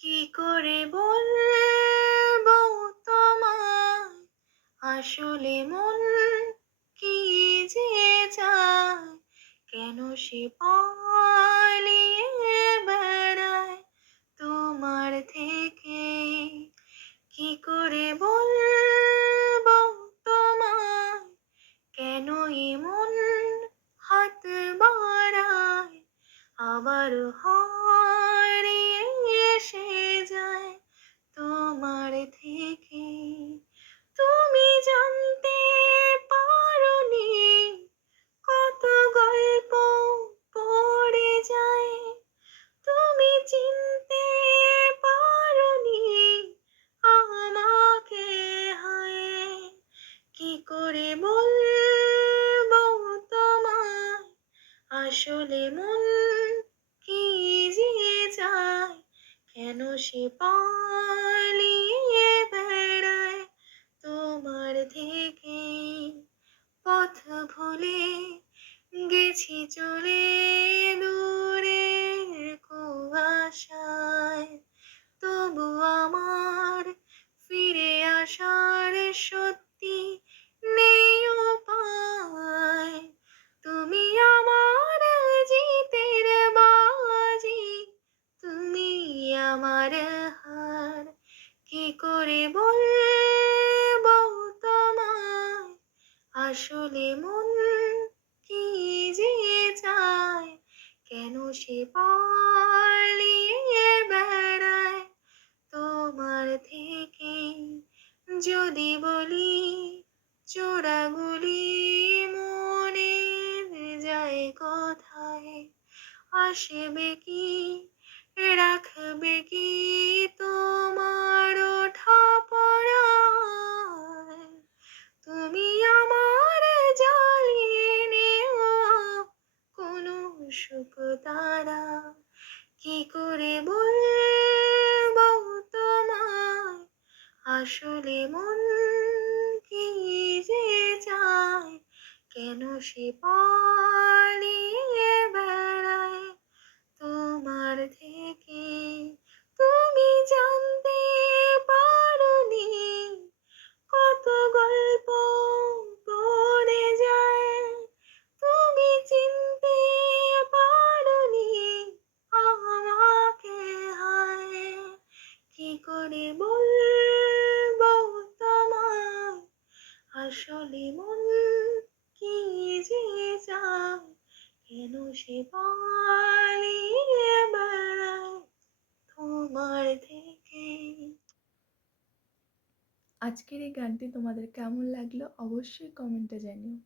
কি করে বলবো তোমায়, আসলে মন কি যে চায়, কেন সে পালিয়ে বেড়ায় তোমার থেকে। কি করে বলবো তোমায়, কেন এমন হাত বাড়ায়, আবার হারিয়ে এসে যায় তোমার থেকে। তুমি জানতে পারোনি কত গল্প পড়ে যায়, তুমি চিনতে পারোনি আমাকে। হায়, কি করে বলবো তোমায়, আসলে মন কি যে চায়, কেন সে পালিয়ে বেড়ায় তোমার থেকে। পথ ভুলে গেছি চলে দূরের কুয়াশায়, তবু আমার ফিরে আসার সত্যি নেই উপায়। তুমি আমার জিতের বাজি, তুমি আমার হার। কি করে বলবো তোমায়, আসলে মন কি যে চায়, কেন সে পালিয়ে বেড়ায় তোমার থেকে। যদি বলি চোরাগুলি মনের যায় কোথায়, আসবে কি রাখবে কি তোমার ওঠা পড়ায়। তুমি আমার জ্বালিয়ে নেও কোনো সুখ তারা। কি করে বলবো তোমায়, আসলে মন কি যে চায়, কেন সে পালিয়ে বেড়ায় তোমার থেকে। তুমি জানতে পারোনি কত গল্প পড়ে যায়, তুমি চিনতে পারোনি আমাকে। হায়, কি করে বলবো তোমায়, আসলে মন কি যে চায়, কেন সে পালিয়ে বেড়ায় তোমার থেকে। আজকের এই গানটি তোমাদের কেমন লাগলো অবশ্যই কমেন্টে জানিও।